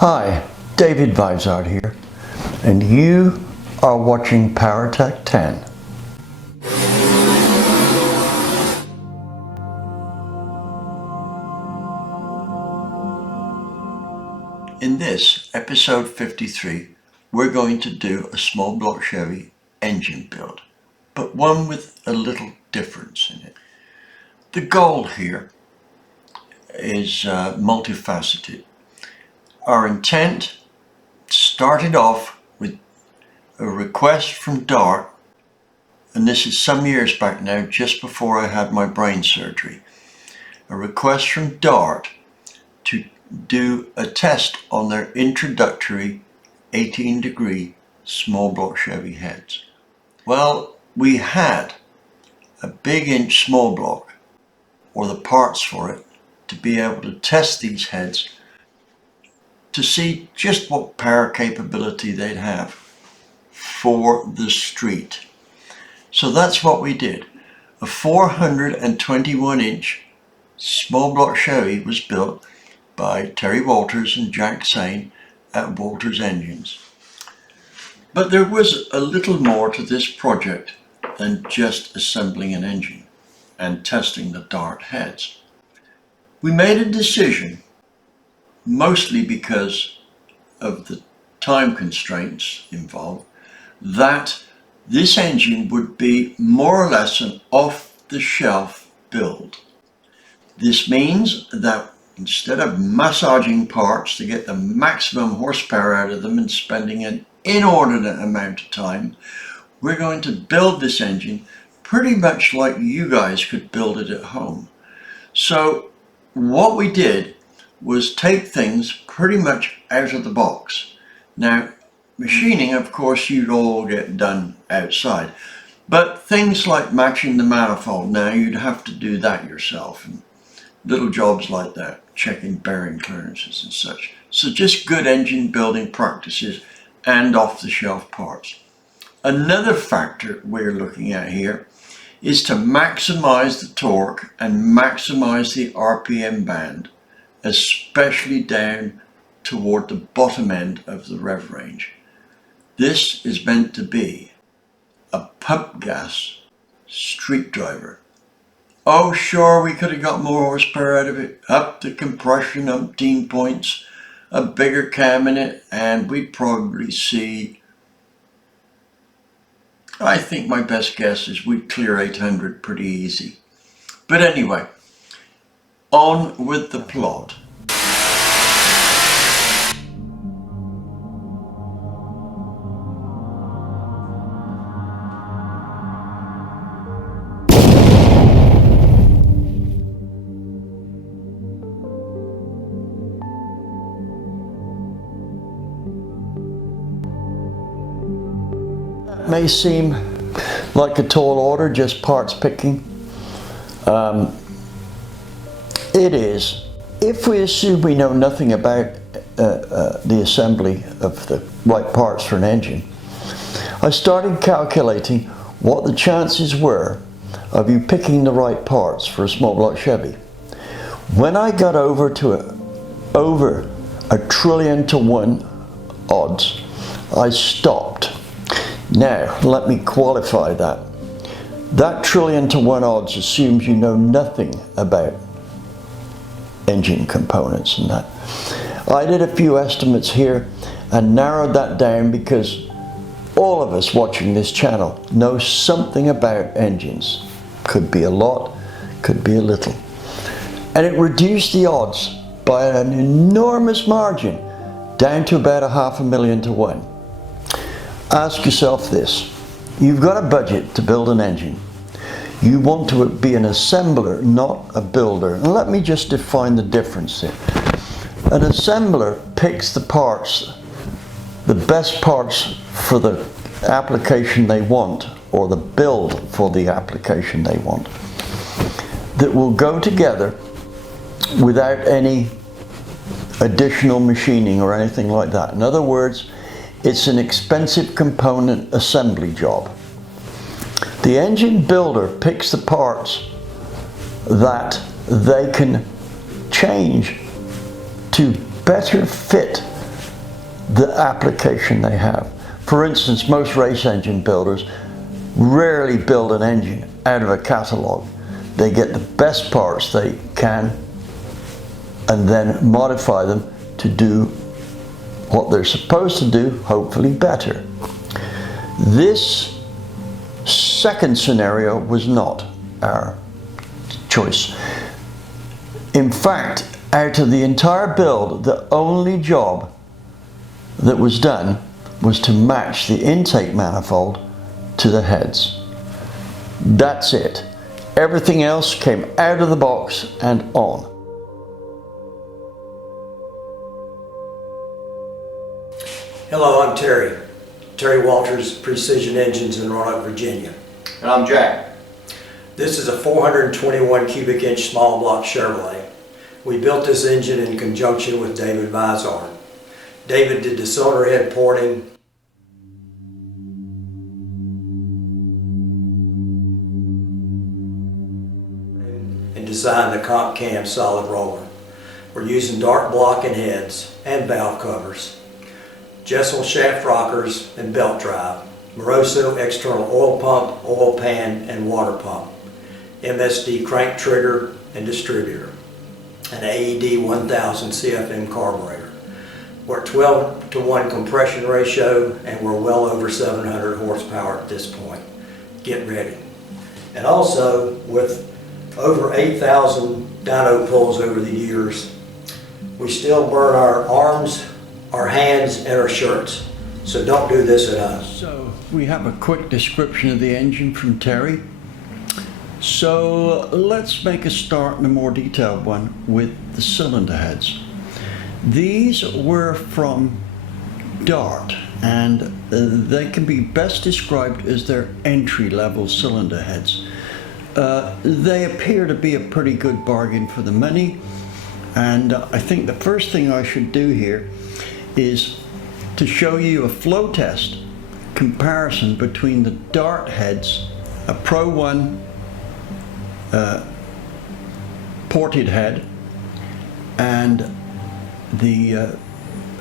Hi, David Vizard here, and you are watching PowerTec 10. In this, episode 53, we're going to do a small block Chevy engine build, but one with a little difference in it. The goal here is multifaceted. Our intent started off with a request from Dart, and this is some years back now, just before I had my brain surgery. A request from Dart to do a test on their introductory 18-degree small block Chevy heads. Well, we had a big inch small block, or the parts for it, to be able to test these heads to see just what power capability they'd have for the street. So that's what we did. A 421-inch small block Chevy was built by Terry Walters and Jack Sain at Walters Engines. But there was a little more to this project than just assembling an engine and testing the Dart heads. We made a decision, mostly because of the time constraints involved, that this engine would be more or less an off-the-shelf build. This means that instead of massaging parts to get the maximum horsepower out of them and spending an inordinate amount of time, we're going to build this engine pretty much like you guys could build it at home. So what we did was take things pretty much out of the box. Now, machining, of course, you'd all get done outside, but things like matching the manifold, now you'd have to do that yourself, and little jobs like that, checking bearing clearances and such. So just good engine building practices and off-the-shelf parts. Another factor we're looking at here is to maximize the torque and maximize the RPM band, especially down toward the bottom end of the rev range. This is meant to be a pump gas street driver. Oh sure, we could have got more horsepower out of it, up the compression umpteen points, a bigger cam in it, and we'd probably see, I think my best guess is we'd clear 800 pretty easy. But anyway, on with the plot. May seem like a tall order, just parts picking. It is. If we assume we know nothing about the assembly of the right parts for an engine, I started calculating what the chances were of you picking the right parts for a small block Chevy. When I got over to over 1 trillion to 1 odds, I stopped. Now, let me qualify that. That 1 trillion to 1 odds assumes you know nothing about engine components and that. I did a few estimates here and narrowed that down because all of us watching this channel know something about engines. Could be a lot, could be a little. And it reduced the odds by an enormous margin down to about 500,000 to 1. Ask yourself this: you've got a budget to build an engine. You want to be an assembler, not a builder. And let me just define the difference here. An assembler picks the parts, the best parts for the application they want, or the build for the application they want, that will go together without any additional machining or anything like that. In other words, it's an expensive component assembly job. The engine builder picks the parts that they can change to better fit the application they have. For instance, most race engine builders rarely build an engine out of a catalog. They get the best parts they can and then modify them to do what they're supposed to do, hopefully better. This second scenario was not our choice. In fact, out of the entire build, the only job that was done was to match the intake manifold to the heads. That's it. Everything else came out of the box and on. Hello, I'm Terry Walters, Precision Engines in Roanoke, Virginia. And I'm Jack. This is a 421 cubic inch small block Chevrolet. We built this engine in conjunction with David Vizard. David did the cylinder head porting, and designed the comp cam solid roller. We're using dark blocking heads and valve covers, Jessel shaft rockers and belt drive, Moroso external oil pump, oil pan, and water pump, MSD crank trigger and distributor, an AED 1000 CFM carburetor. We're at 12-to-1 compression ratio and we're well over 700 horsepower at this point. Get ready. And also, with over 8,000 dyno pulls over the years, we still burn our arms, our hands, and our shirts. So don't do this at home. So we have a quick description of the engine from Terry. So let's make a start in a more detailed one with the cylinder heads. These were from Dart, and they can be best described as their entry-level cylinder heads. They appear to be a pretty good bargain for the money, and I think the first thing I should do here is to show you a flow test comparison between the Dart heads, a Pro 1 ported head, and the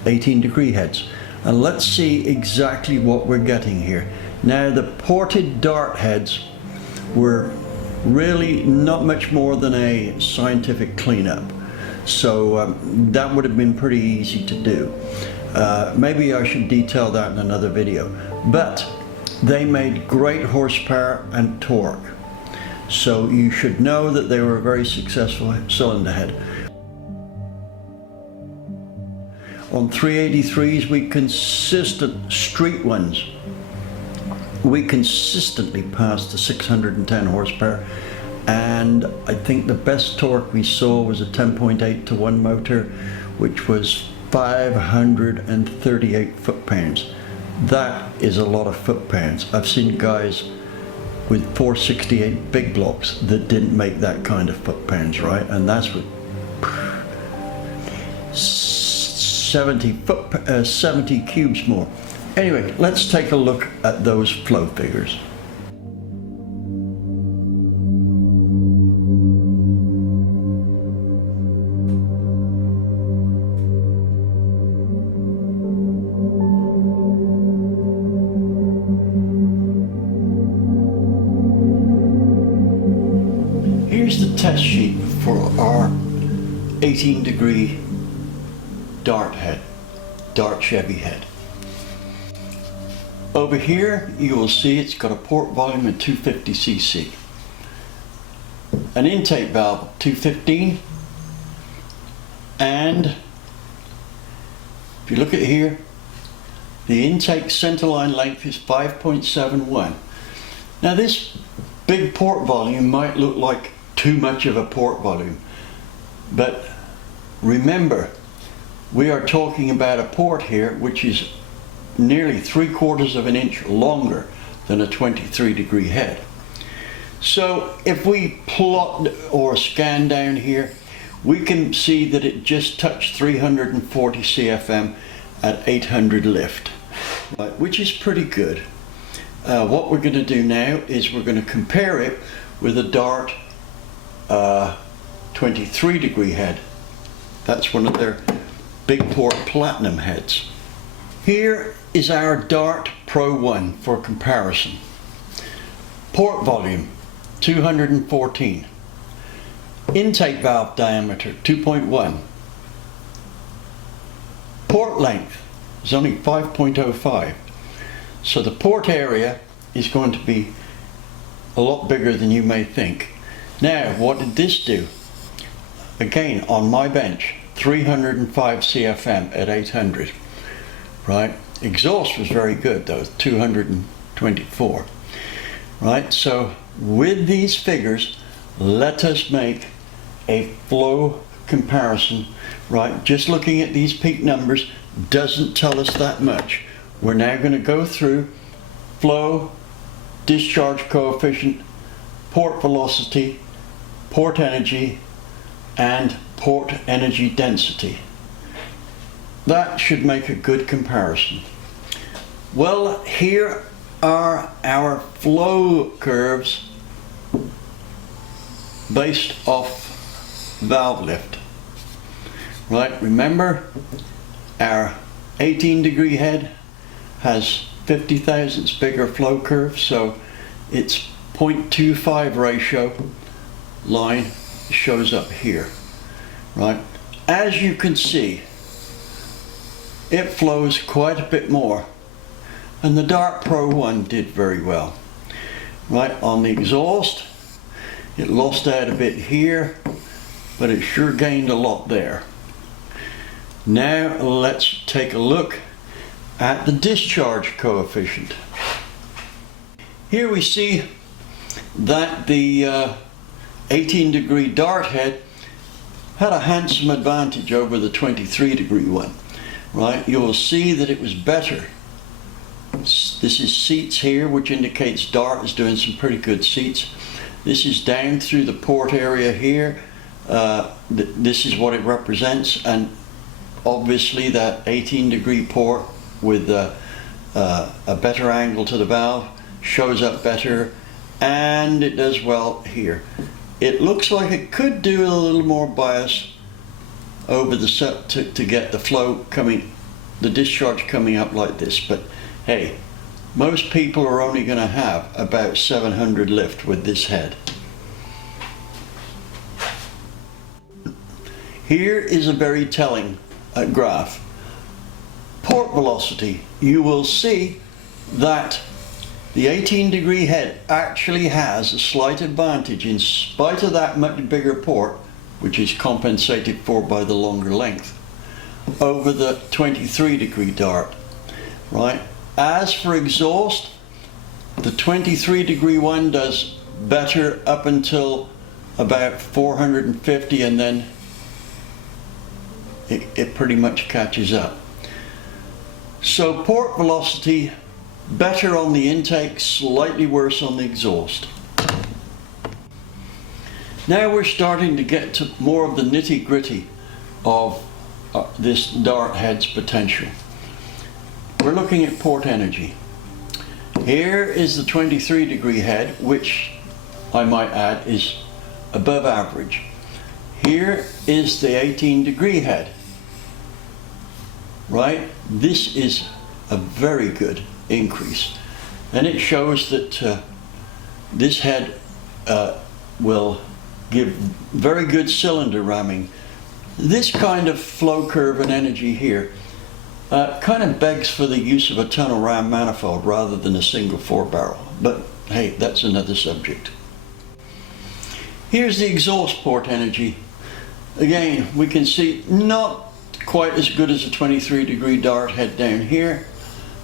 18-degree heads. And let's see exactly what we're getting here. Now, the ported Dart heads were really not much more than a scientific cleanup. So that would have been pretty easy to do. Maybe I should detail that in another video. But they made great horsepower and torque. So you should know that they were a very successful cylinder head. On 383s, street ones, we consistently passed the 610 horsepower, and I think the best torque we saw was a 10.8-to-1 motor, which was 538 foot-pounds. That is a lot of foot-pounds. I've seen guys with 468 big blocks that didn't make that kind of foot-pounds, right? And that's with 70 cubes more. Anyway, let's take a look at those flow figures. Here's the test sheet for our 18-degree Dart head, Dart Chevy head. Over here you will see it's got a port volume of 250 cc, an intake valve of 215, and if you look at here, the intake centerline length is 5.71. Now this big port volume might look like too much of a port volume, but remember, we are talking about a port here which is nearly 3/4 of an inch longer than a 23-degree head. So if we plot or scan down here, we can see that it just touched 340 CFM at 800 lift, right, which is pretty good. What we're going to do now is we're going to compare it with a Dart 23-degree head. That's one of their big port platinum heads. Here is our Dart Pro 1 for comparison. Port volume 214. Intake valve diameter 2.1. Port length is only 5.05. So the port area is going to be a lot bigger than you may think. Now, what did this do? Again, on my bench, 305 CFM at 800. Right? Exhaust was very good though, 224. Right? So with these figures, let us make a flow comparison. Right? Just looking at these peak numbers doesn't tell us that much. We're now going to go through flow, discharge coefficient, port velocity, port energy, and port energy density. That should make a good comparison. Well, here are our flow curves based off valve lift. Right, remember our 18-degree head has 50 thousandths bigger flow curve, so its 0.25 ratio line shows up here. Right, as you can see, it flows quite a bit more, and the Dart Pro 1 did very well. Right, on the exhaust, it lost out a bit here, but it sure gained a lot there. Now let's take a look at the discharge coefficient. Here we see that the 18-degree Dart head had a handsome advantage over the 23-degree one. Right, you will see that it was better. This is seats here, which indicates Dart is doing some pretty good seats. This is down through the port area here. This is what it represents, and obviously that 18-degree port with a better angle to the valve shows up better, and it does well here. It looks like it could do a little more bias over the set to get the flow coming, the discharge coming up like this, but hey, most people are only going to have about 700 lift with this head. Here is a very telling graph. Port velocity. You will see that the 18-degree head actually has a slight advantage in spite of that much bigger port, which is compensated for by the longer length, over the 23-degree Dart. Right? As for exhaust, the 23-degree one does better up until about 450, and then it pretty much catches up. So port velocity better on the intake, slightly worse on the exhaust. Now we're starting to get to more of the nitty-gritty of this Dart head's potential. We're looking at port energy. Here is the 23-degree head, which I might add is above average. Here is the 18-degree head. Right? This is a very good increase, and it shows that this head will give very good cylinder ramming. This kind of flow curve and energy here kind of begs for the use of a tunnel ram manifold rather than a single 4-barrel, but hey, that's another subject. Here's the exhaust port energy. Again, we can see not quite as good as a 23-degree Dart head down here,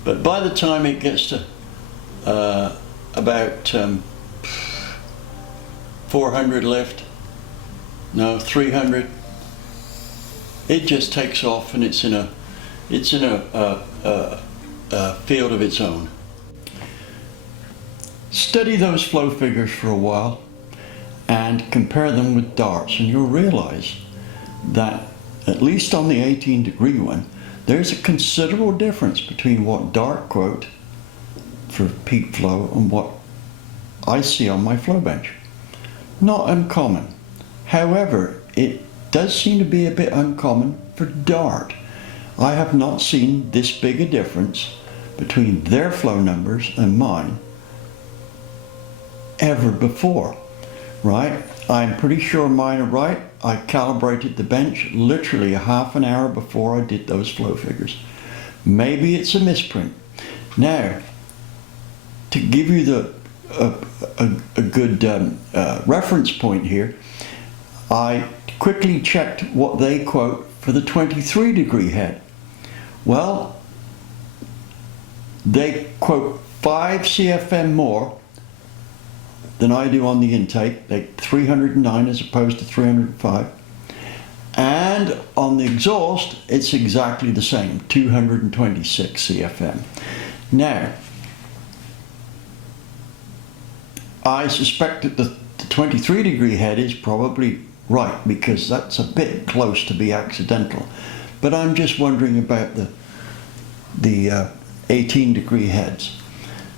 but by the time it gets to about 400 lift, no, 300, it just takes off, and it's in a field of its own. Study those flow figures for a while and compare them with Darts, and you'll realize that at least on the 18-degree one, there's a considerable difference between what Dart quote for peak flow and what I see on my flow bench. Not uncommon. However, it does seem to be a bit uncommon for Dart. I have not seen this big a difference between their flow numbers and mine ever before, right? I'm pretty sure mine are right. I calibrated the bench literally a half an hour before I did those flow figures. Maybe it's a misprint. Now, to give you a good reference point here, I quickly checked what they quote for the 23 degree head. Well, they quote 5 CFM more than I do on the intake, like 309 as opposed to 305. And on the exhaust, it's exactly the same, 226 CFM. Now, I suspect that the 23 degree head is probably right, because that's a bit close to be accidental. But I'm just wondering about the 18 degree heads.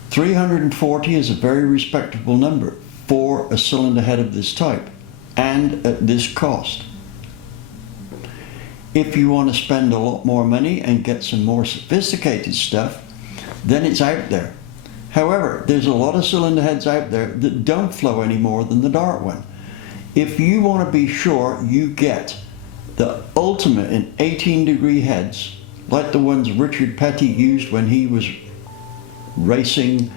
340 is a very respectable number for a cylinder head of this type and at this cost. If you want to spend a lot more money and get some more sophisticated stuff, then it's out there. However, there's a lot of cylinder heads out there that don't flow any more than the Dart one. If you want to be sure you get the ultimate in 18 degree heads, like the ones Richard Petty used when he was racing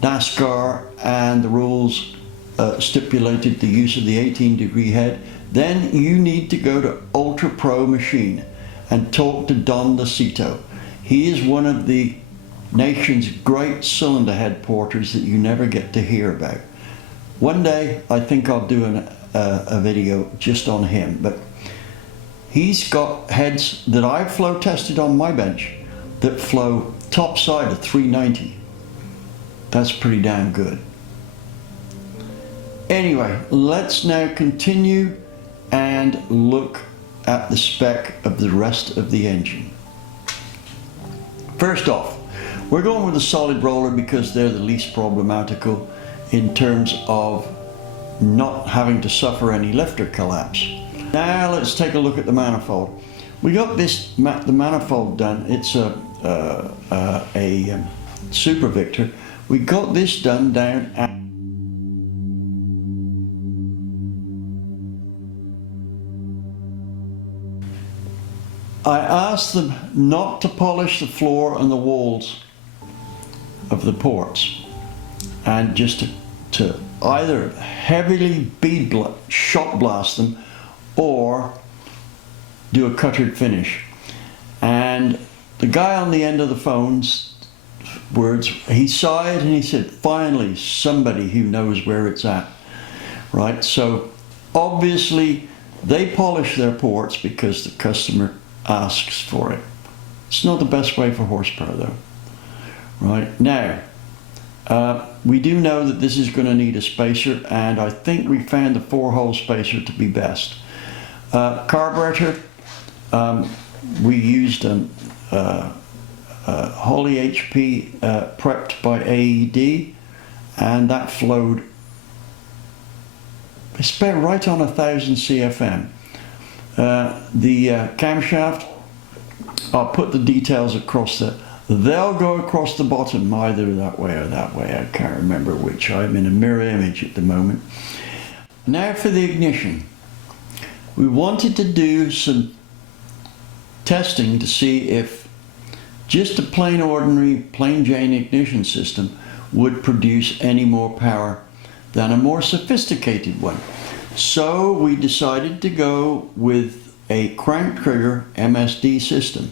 NASCAR and the rules stipulated the use of the 18 degree head, then you need to go to Ultra Pro Machine and talk to Don Lucito. He is one of the nation's great cylinder head porters that you never get to hear about. One day I think I'll do a video just on him, but he's got heads that I've flow tested on my bench that flow top side of 390. That's pretty damn good. Anyway, let's now continue and look at the spec of the rest of the engine. First off, we're going with a solid roller because they're the least problematical in terms of not having to suffer any lifter collapse. Now let's take a look at the manifold. We got the manifold done. It's a Super Victor. We got this done down at I asked them not to polish the floor and the walls of the ports, and just to either heavily shot blast them or do a cuttered finish. And the guy on the end of the phone's words, he sighed and he said, finally somebody who knows where it's at, right? So obviously they polish their ports because the customer asks for it. It's not the best way for horsepower though. Right, now we do know that this is going to need a spacer, and I think we found the 4-hole spacer to be best. Carburetor, we used a Holley HP prepped by AED, and that flowed, it's about right on 1000 CFM. The camshaft, I'll put the details across there. They'll go across the bottom either that way or that way. I can't remember which. I'm in a mirror image at the moment. Now for the ignition. We wanted to do some testing to see if just a plain ordinary plain Jane ignition system would produce any more power than a more sophisticated one. So we decided to go with a crank trigger MSD system.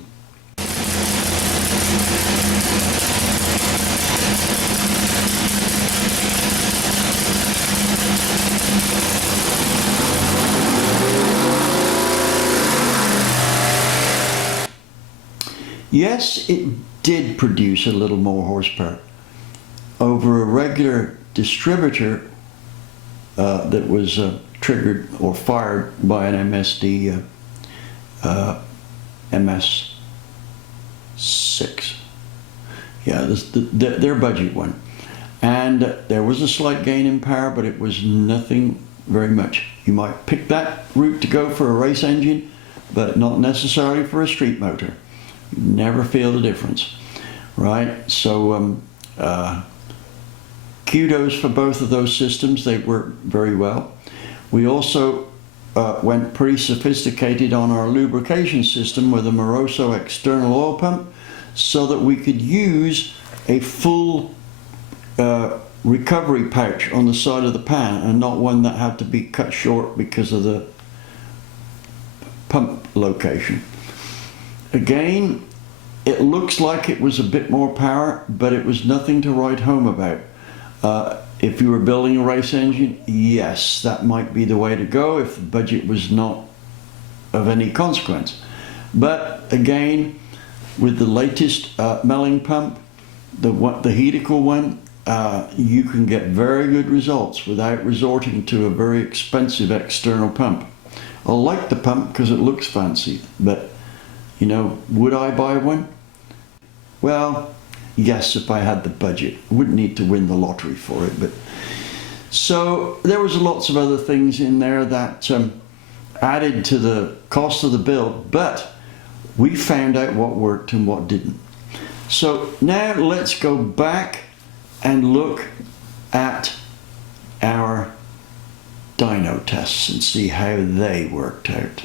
Yes, it did produce a little more horsepower over a regular distributor that was triggered or fired by an MSD MS6. Yeah, their budget one. And there was a slight gain in power, but it was nothing very much. You might pick that route to go for a race engine, but not necessarily for a street motor. You never feel the difference, right? So kudos for both of those systems. They work very well. We also went pretty sophisticated on our lubrication system with a Moroso external oil pump so that we could use a full recovery pouch on the side of the pan and not one that had to be cut short because of the pump location. Again, it looks like it was a bit more power, but it was nothing to write home about. If you were building a race engine, yes, that might be the way to go if the budget was not of any consequence. But again, with the latest milling pump, the helical one, you can get very good results without resorting to a very expensive external pump. I like the pump because it looks fancy, but you know, would I buy one? Well, yes, if I had the budget. I wouldn't need to win the lottery for it. But so there was lots of other things in there that added to the cost of the build, but we found out what worked and what didn't. So now let's go back and look at our dyno tests and see how they worked out.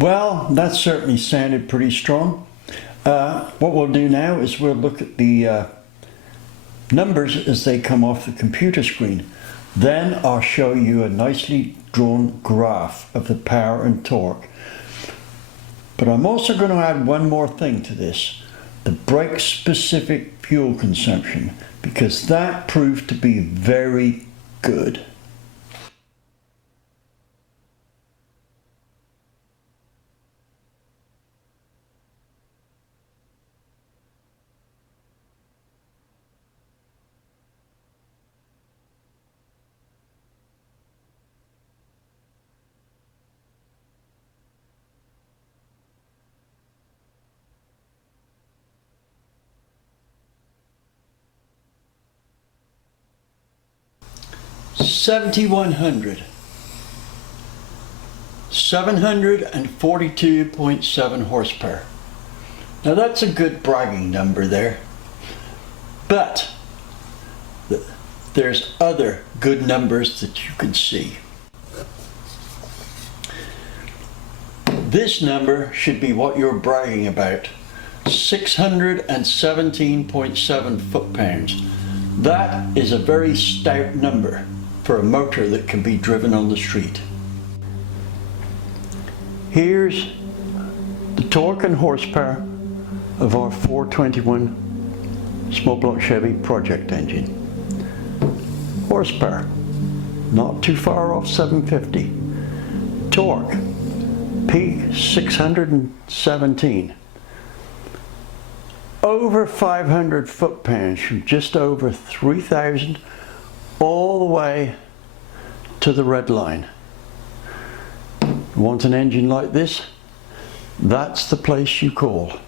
Well, that certainly sounded pretty strong. What we'll do now is we'll look at the numbers as they come off the computer screen. Then I'll show you a nicely drawn graph of the power and torque. But I'm also going to add one more thing to this, the brake specific fuel consumption, because that proved to be very good. $7,100, 742.7 horsepower. Now that's a good bragging number there, but there's other good numbers that you can see. This number should be what you're bragging about, 617.7 foot-pounds. That is a very stout number for a motor that can be driven on the street. Here's the torque and horsepower of our 421 small block Chevy project engine. Horsepower, not too far off 750. Torque, peak 617. Over 500 foot-pounds from just over 3,000 all the way to the red line. Want an engine like this? That's the place you call.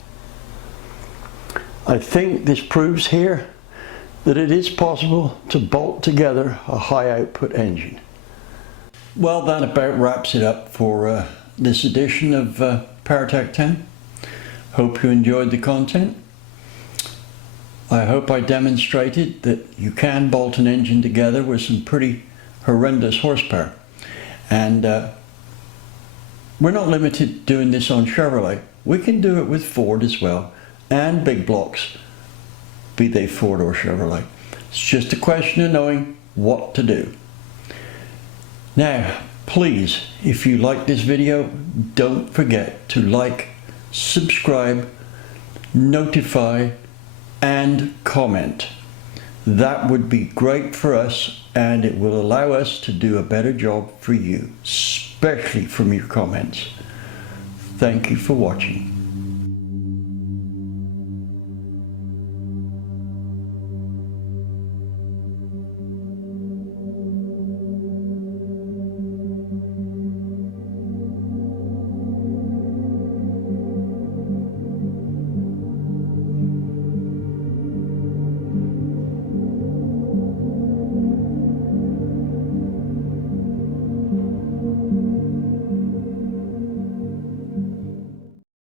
I think this proves here that it is possible to bolt together a high output engine. Well, that about wraps it up for this edition of PowerTec 10. Hope you enjoyed the content. I hope I demonstrated that you can bolt an engine together with some pretty horrendous horsepower. And we're not limited to doing this on Chevrolet. We can do it with Ford as well, and big blocks, be they Ford or Chevrolet. It's just a question of knowing what to do. Now, please, if you like this video, don't forget to like, subscribe, notify, and comment. That would be great for us, and it will allow us to do a better job for you, especially from your comments. Thank you for watching.